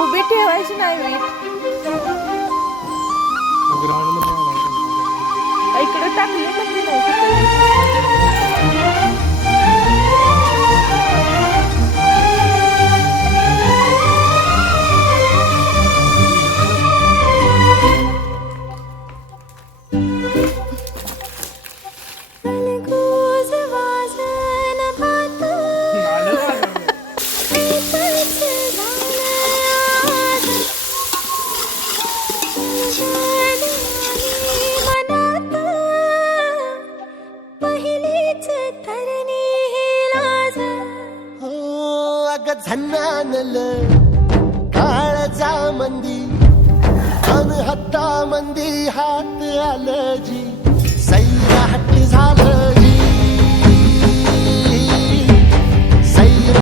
उभी ठेवायची नाही वीट. ग्राउंड मध्ये इकडे टाकली म्हणजे नाही. झन्नानल काळजा मंदी अन हत्ता मंदी हात आलं जी सैरा हट्ट झालं